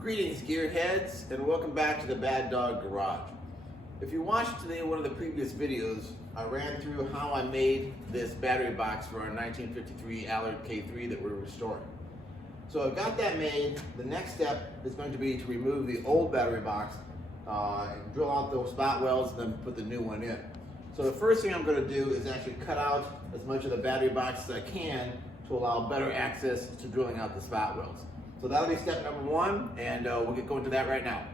Greetings, gearheads, and welcome back to the Bad Dog Garage. If you watched one of the previous videos, I ran through how I made this battery box for our 1953 Allard K3 that we're restoring. So I've got that made. The next step is going to be to remove the old battery box and drill out those spot welds and then put the new one in. So the first thing I'm going to do is actually cut out as much of the battery box as I can to allow better access to drilling out the spot welds. So that'll be step number one, and we'll get going to that right now.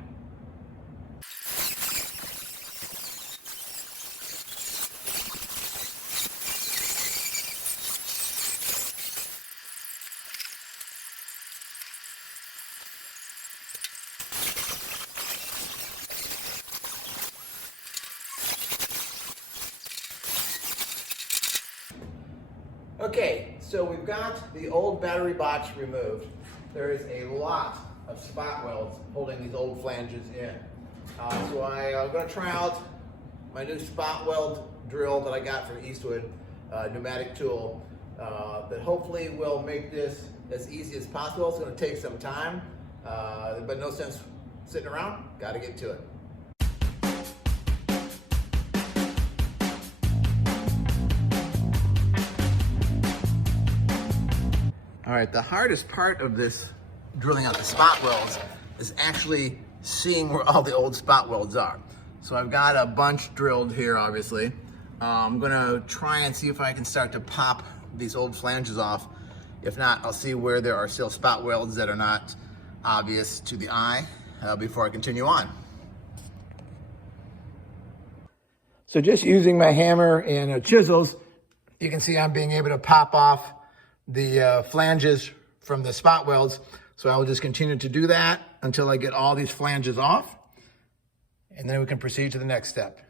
Okay, so we've got the old battery box removed. There is a lot of spot welds holding these old flanges in. So I'm going to try out my new spot weld drill that I got from Eastwood, pneumatic tool, that hopefully will make this as easy as possible. It's going to take some time, but no sense sitting around. Got to get to it. All right, the hardest part of this drilling out the spot welds is actually seeing where all the old spot welds are. So I've got a bunch drilled here, obviously. I'm gonna try and see if I can start to pop these old flanges off. If not, I'll see where there are still spot welds that are not obvious to the eye before I continue on. So just using my hammer and chisels, you can see I'm being able to pop off the flanges from the spot welds. So I will just continue to do that until I get all these flanges off, and then we can proceed to the next step.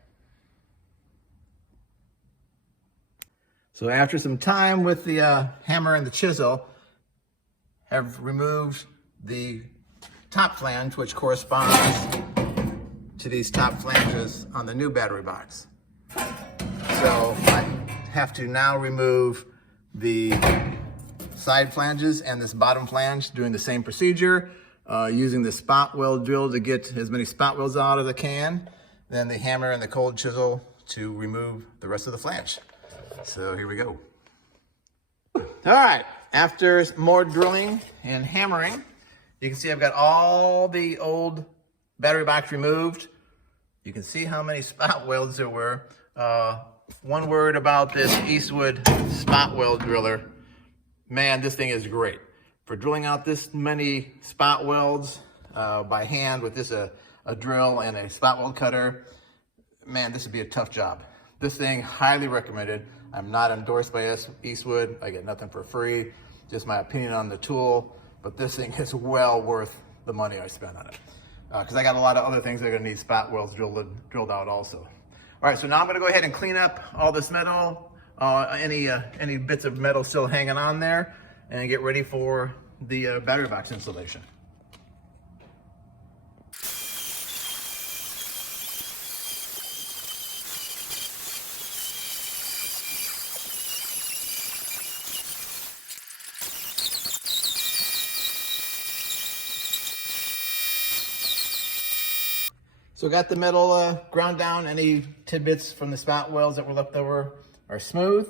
So after some time with the hammer and the chisel, I've removed the top flange, which corresponds to these top flanges on the new battery box. So I have to now remove the side flanges and this bottom flange, doing the same procedure, using the spot weld drill to get as many spot welds out as I can, then the hammer and the cold chisel to remove the rest of the flange. So here we go. All right, after more drilling and hammering, you can see I've got all the old battery box removed. You can see how many spot welds there were. One word about this Eastwood spot weld driller. Man, this thing is great. For drilling out this many spot welds by hand with this a drill and a spot weld cutter, man, this would be a tough job. This thing, highly recommended. I'm not endorsed by Eastwood. I get nothing for free, just my opinion on the tool. But this thing is well worth the money I spent on it. Because I got a lot of other things that are gonna need spot welds drilled out also. All right, so now I'm gonna go ahead and clean up all this metal, any bits of metal still hanging on there, and get ready for the battery box installation. So got the metal ground down. Any tidbits from the spot welds that were left over are smooth.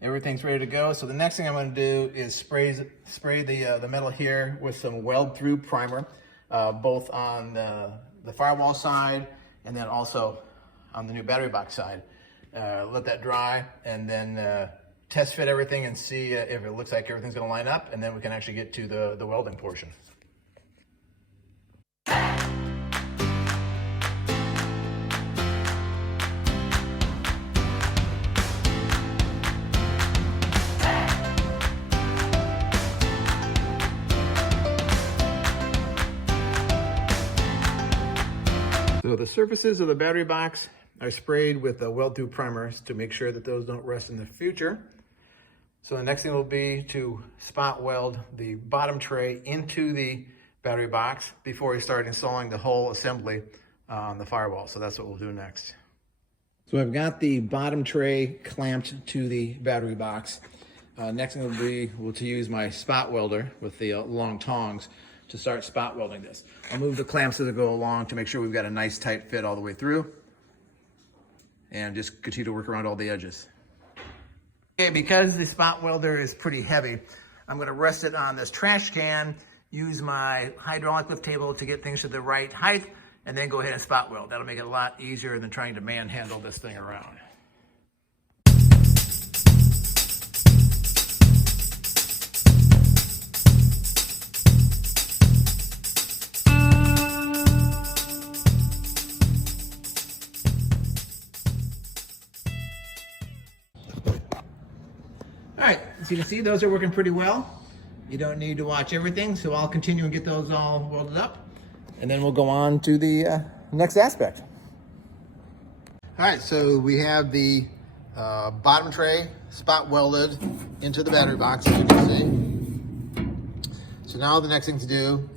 Everything's ready to go. So the next thing I'm going to do is spray the metal here with some weld through primer, both on the firewall side and then also on the new battery box side. Let that dry and then test fit everything and see if it looks like everything's going to line up, and then we can actually get to the welding portion. So the surfaces of the battery box are sprayed with weld-through primers to make sure that those don't rust in the future. So the next thing will be to spot weld the bottom tray into the battery box before we start installing the whole assembly on the firewall. So that's what we'll do next. So I've got the bottom tray clamped to the battery box. Next thing will be to use my spot welder with the long tongs to start spot welding this. I'll move the clamps as I go along to make sure we've got a nice tight fit all the way through, and just continue to work around all the edges. Okay, because the spot welder is pretty heavy, I'm going to rest it on this trash can, use my hydraulic lift table to get things to the right height, and then go ahead and spot weld. That'll make it a lot easier than trying to manhandle this thing around. All right, as you can see, those are working pretty well. You don't need to watch everything, so I'll continue and get those all welded up, and then we'll go on to the next aspect. All right, so we have the bottom tray spot welded into the battery box, as you can see. So now the next thing to do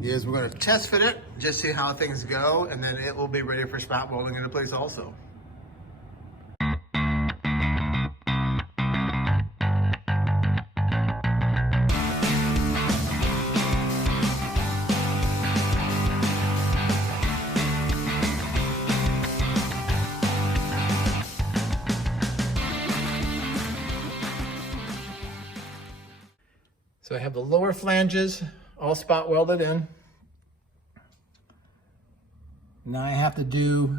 is we're going to test fit it, just see how things go, and then it will be ready for spot welding into place also. So I have the lower flanges all spot welded in. Now I have to do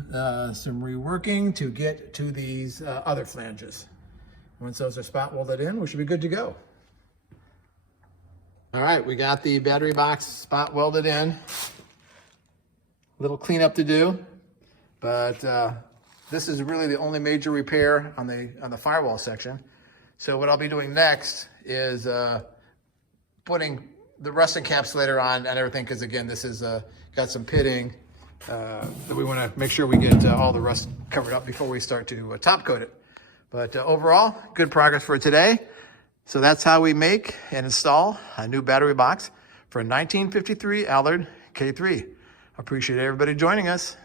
some reworking to get to these other flanges. Once those are spot welded in, we should be good to go. All right, we got the battery box spot welded in. A little cleanup to do, but this is really the only major repair on the firewall section. So what I'll be doing next is putting the rust encapsulator on and everything, because again, this is got some pitting that we want to make sure we get all the rust covered up before we start to top coat it. But overall, good progress for today. So that's how we make and install a new battery box for a 1953 Allard K3. Appreciate everybody joining us.